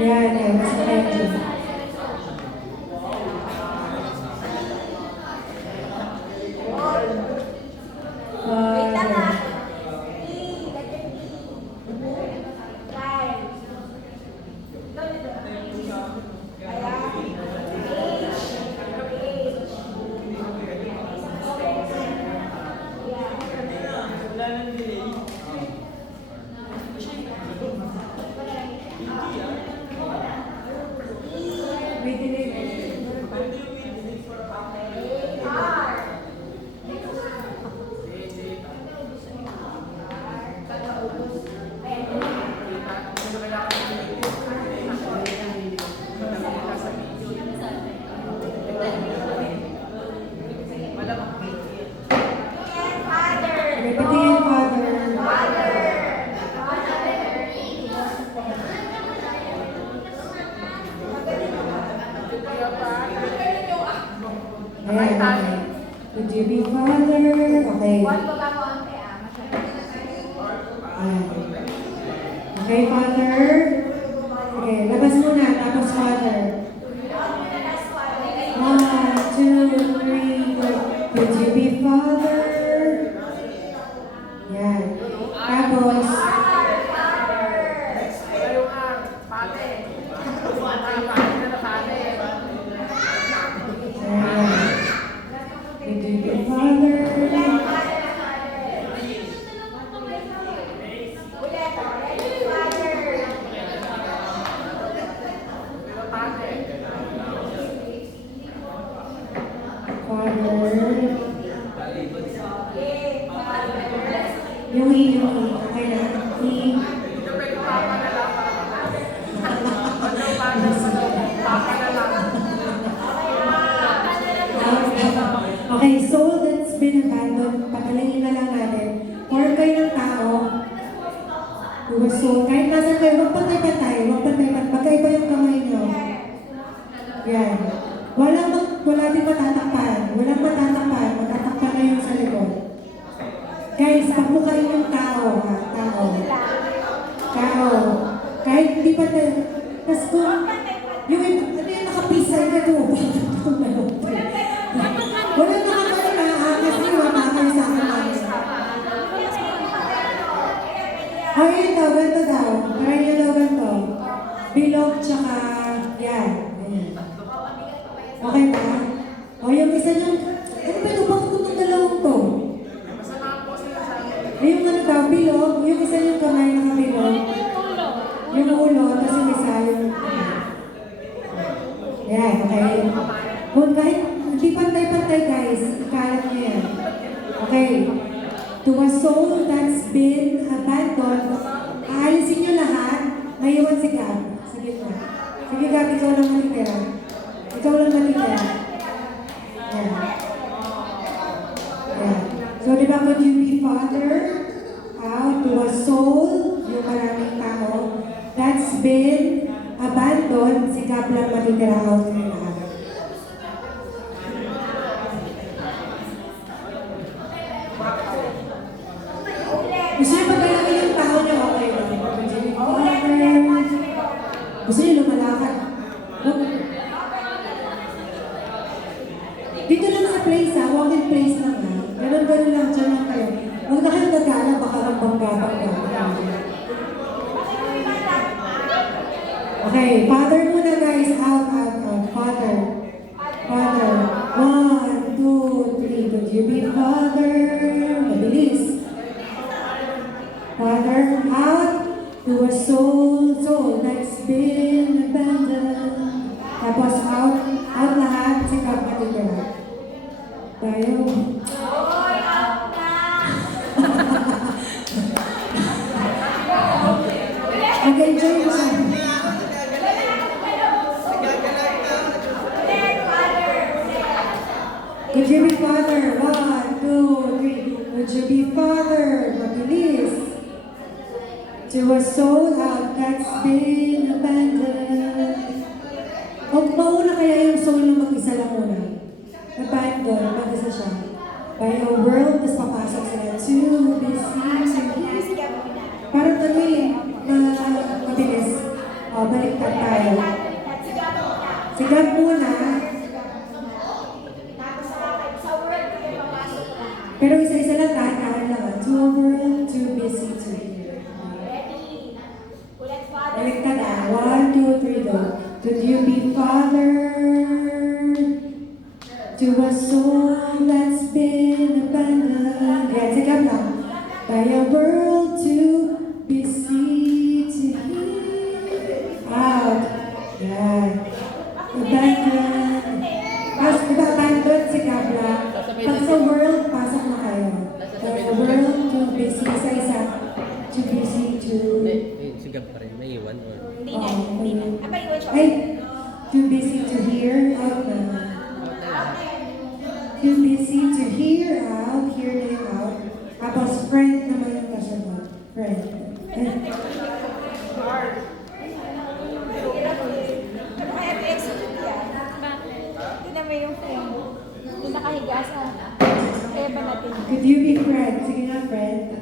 Yan, yan. Mas medyo. Father. May delay. May patingin, Father. Ayan, okay. Would you be Father? Okay. Ayan. Okay, Father. Okay, labas muna, tapos Father. 1, 2, 3, go. Would you be Father? Yan. Tapos, would you be Father? Father. Yung okay na. Okay, soul that's been abandoned, patalangin na lang natin. Or kayo ng tao, yung soul, kahit nasa kayo, huwag patay-patay, magkaiba yung kamay nyo. Yan. Wala din matatakpan. Walang matatakpan. Matatakpan na yung sa likod. Guys, pagmukain yung tao, ha? Tao. Kahit di pa tayo. Tapos kung, yung nakapisay na ito. Wala nakakalala, ha? Kasi wala kayo sa akin. Ay, ito, ganito daw. Try nyo daw ganito. Bilog, tsaka, yan. Okay ba? O yung isa niyang, ano ba ito? Bakit itong dalawang to? Yung ano daw, bilog, yung isa niyang kamay nakabilog. Yung ulo, tapos yung isa yung... Yan, okay. Kung kahit hindi pantay-pantay guys, ikalat niyo yan. Okay. To a soul that's been abandoned, aalisin niyo lahat, maiwan si Gab. Sige mo. Sige Gab, ikaw lang matitira. Ikaw lang matitira. Yan. Yan. So, di ba, could you be Father? To a soul, yung maraming tao, that's been abandoned, si Gab lang matitira out ng lahat. Gusto niyo pagkalaki yung tao niyo, okay ba? Could you be Father? Gusto niyo lumalakad? Dito lang sa place ha, walk-in place lang ha. Ganun lang, dyan lang kayo. Huwag na kayong nagkala, baka lang bangga. Okay, Father muna guys, out. Father. 1, 2, 3, could you be Father? Mabilis. Father, out to a soul that's been abandoned. Tapos out lahat, si Kap matitira. Tayo. Mag-enjoy mo siya. Could you be Father? 1, 2, 3. Could you be Father? Mabilis. To a soul out that's been abandoned. O mauna kaya yung soul na mag-isa lang muna. Abandoned, mag-isa siya. By a world, tapos papasok sila to this season. Parang ano eh, mabilis. O, O, baliktad tayo. Si Gab muna. Pero isa-isa lang tahan lang. Too overwhelmed, too busy to hear. Baliktad na. 1, 2, 3, go. Could you be father to a soul that's been abandoned? Yan, si Gab lang. By a world too busy to hear out. Yan. Abandoned. Tapos abandoned si Gab lang. Pag sa world, pasok na kayo. By a world too busy. Isa-isa. Too busy to... Sigab pa rin, may iwan. Hindi na, hindi na. Aba, iwan siya. Ay, too busy to hear out na. Too busy to hear out. Hear na yung out. Tapos friend naman yung kasunod. Friend. Ano kaya i-execute yan? Tignan mo yung friend. Yung nakahiga sa kaya ba natin? Could you be friend? Sige nga, friend.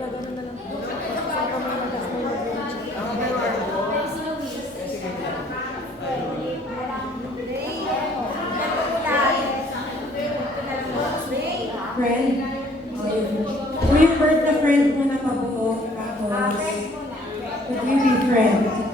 Gano'n na lang. Saan ka mo nagas na yung Friend. Kung yung word na friend mo na pabuo, tapos, could you be friend?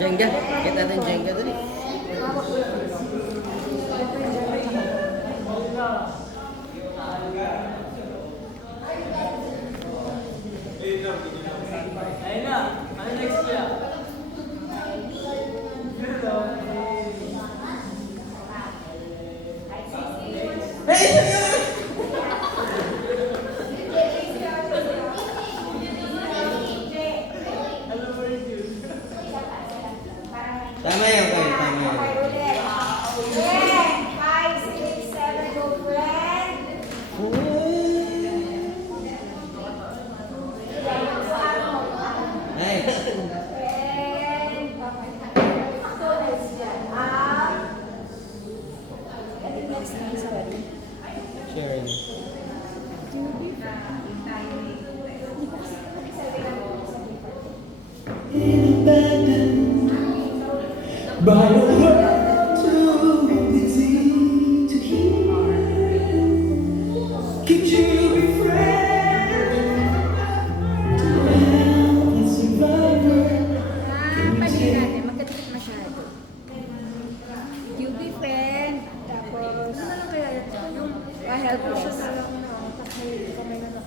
Jenga, kita natin Jenga dun eh. Ayun na, ano next kuya? Tama yan, Koy. Tama yan. Okay, ulit. 10, 5, 6, 7, go friend. Ay. Friend. Next na isa ba rin? Sharon. By a world too busy to hear. Could you be friend to a helpless survivor? Pali natin, magkadikit masyado. You be friend, tapos... Ano lang kaya yung help ko siya na lang na kasi kamay na lang.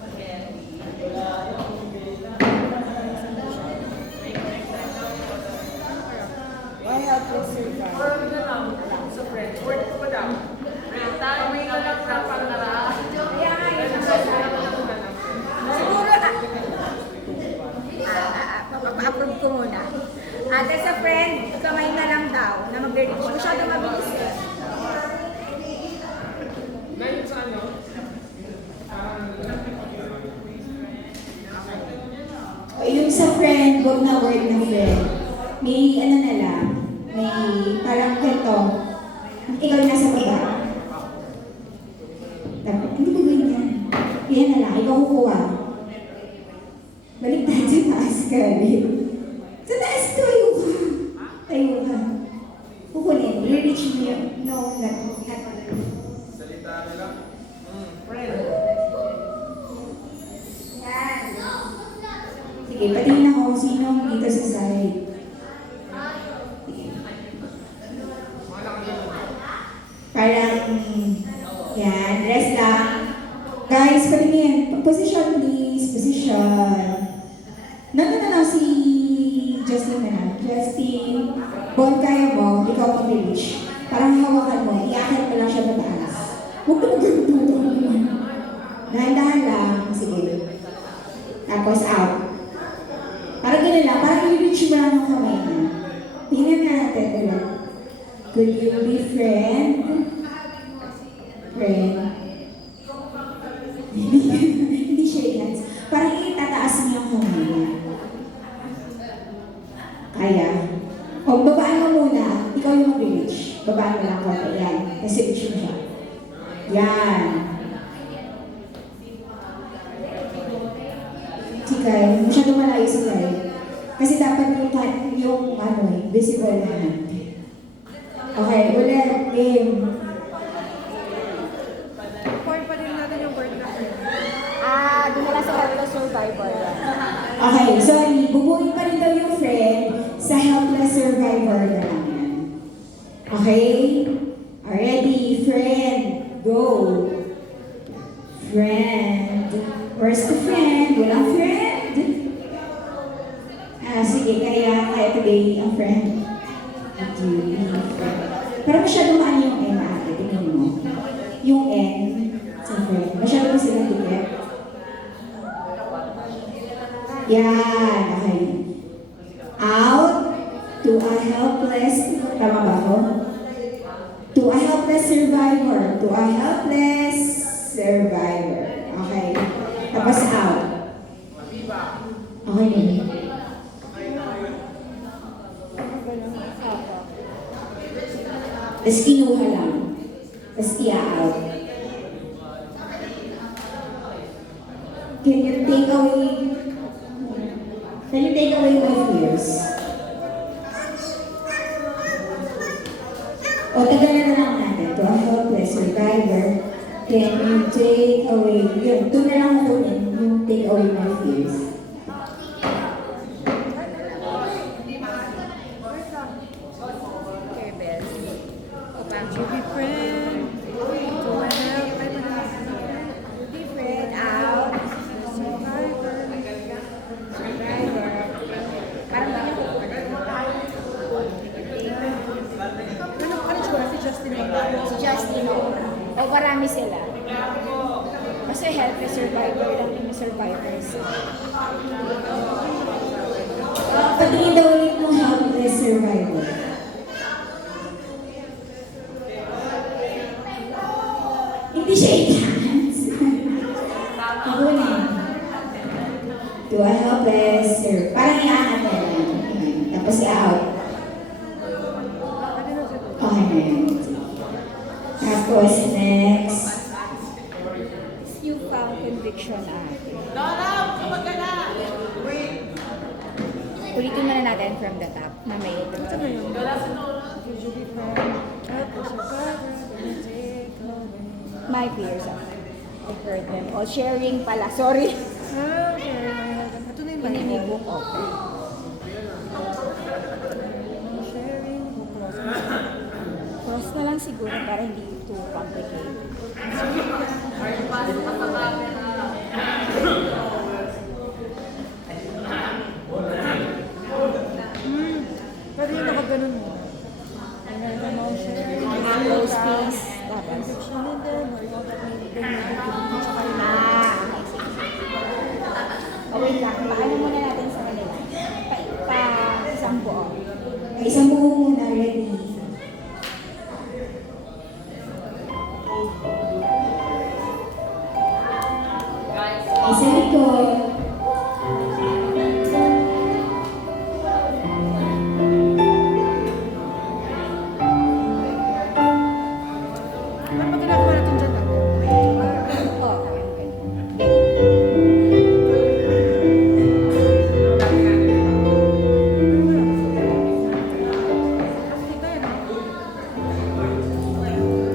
Why help with survive? Word na lang sa friend. Word ko pa daw. Friend, tayo may alam na pangaraan. Kaya nga yun ang sasabi. Siguro, pa-approve ko muna. Ate sa friend, kamay na lang daw na mag-reach. Masyado mabilis eh. Ngayon sa ano? Yung sa friend, wag na word na friend. May ano na lang, may parang ganito. Ikaw yung nasa baba. Dapat, ano ba gawin yan? Yan na lang, ikaw kukuha. Balik tayo sa taas ka. Sa taas, tayo ka. Tayo ka. Kukunin, re-reach mo yun. No, not. Salita nila. Friend. Yan. Sige, patingin ako kung sino dito sa side. Parang, yan, rest lang. Guys, patingin. Position, please. Position. No, si Justin na lang. Justin, ball kaya mo, ikaw mag-reach. Parang hawakan mo, iyakan Dahan-dahan lang. Sige. Tapos out. Parang ganun lang. Parang i-reach mo lang ng kamay niya. Tingnan natin ulit. Could you be friend? Friend. Hindi shake hands. Parang itataas niya ang kamay niya. Kaya. O, babaan mo muna. Ikaw yung mag-reach. Babaan mo lang konti. Yan. Kasi reach mo siya. Yan. Si Kyle, masyadong malayo si Kyle. Kasi dapat yung visible na hand. Okay, ulit. Game. Point pa rin natin yung word na doon na lang sa Helpless Survivor. Okay, sorry. Bubuin pa rin daw yung friend sa helpless survivor na lang yan. Okay? Already, friend. Go. Friend. Where's the friend? Walang friend. Sige, kaya today ang friend. Pero masyadong maano yung N ate, tingnan mo. Yung N sa friend. Masyadong silang dikit. Yan, okay. Out to a helpless, tama ba ako? To a helpless survivor. To a helpless survivor. Okay. Tapos out. Okay na. Tapos kinuha lang. Tapos i-out. Can you take away my fears? O, tagalan na lang natin. To a helpless survivor, can you take away, yun, doon na lang kunin yung take away my fears. Okay, Belle. To be friend. To a help. To be friend. Out. Survivor. Survivor. Parang ba niya ano tsura si Justin Bieber? Si Justin, o marami sila. Kasi helpless survivor lang yung survivors. Patingin daw ulit ng helpless survivor. Hindi siya i-hands. Ako na. To a helpless survivor. Parang i-aangat na lang. Tapos i-out. Okay na yan. Tapos next. Newfound conviction ate. Lola, kapag ka na! Wait! Ulitin na natin from the top na may ito. Lola, sa Lola. My fears of I heard them. O sharing pala. Sorry. Ito na yung Hindi may book open. Cross na lang siguro para hindi too complicated. Pero yung nakaganon mo. Close space. Tapos. Conviction in them, or all that may bring you to the tsaka yung O wait lang. Paano muna natin sa kanila? Isang buo. Isang buo muna, ready. Isa likod. Ano ba ginagawa natin dyan natin?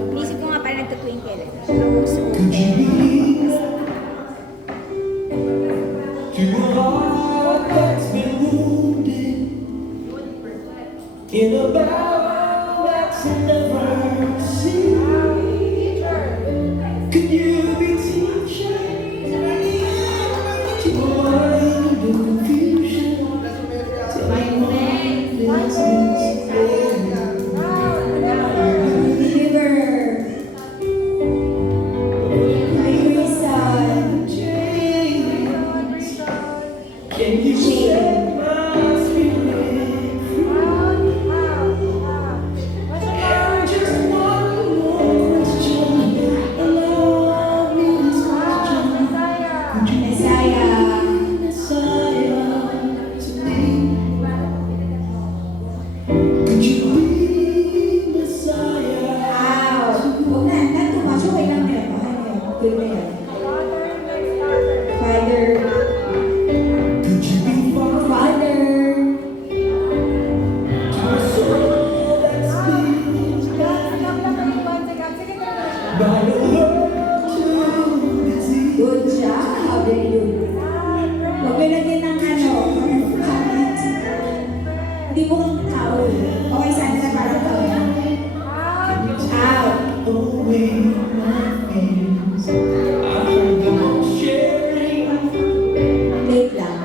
Inisip ko nga parang nagtatwinkle. So, To a heart that's been wounded in a battle that's never seen. Could you be teaching to a mind of confusion? Tell me why this is failing. River. away my fears. I heard them all sharing. Wait lang.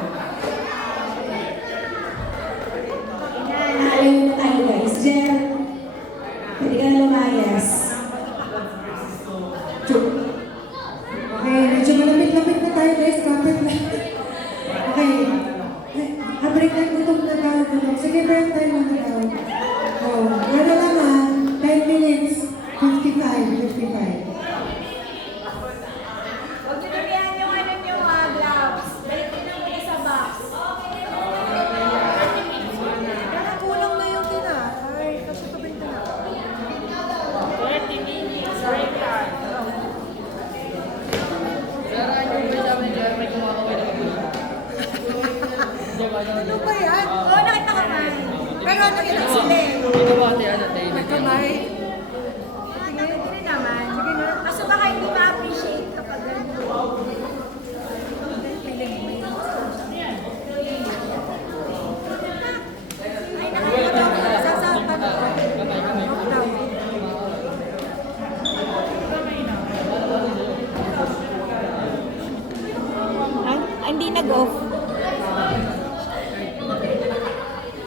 Nakalayo na tayo guys. Jer, pwede ka na lumayas. Okay, medyo malapit-lapit na tayo guys, kapit lang. Okay. Break na gutom na tayo. Sige, break tayo muna daw. Oh, ano naman, 10 minutes, 55. Huwag niyo nabihan yung ano niyo gloves. Balik niyo na muna sa box. Parang kulang na yung tinapay. Kasi ito ba yung tinapay? 20 minutes, break time. Pero ano yung sabi niya, may kumakawin na Ano ba yan? Oo, nakita ko man. Pero ano yun ang sila eh? Ito ba ate, ano tayo? May kamay. Tingnan ko rin naman. Kaso baka hindi ma-appreciate kapag ganito. Ay, nakakatawa ko. Sasapan ko. Lockdown. Hindi nag-off.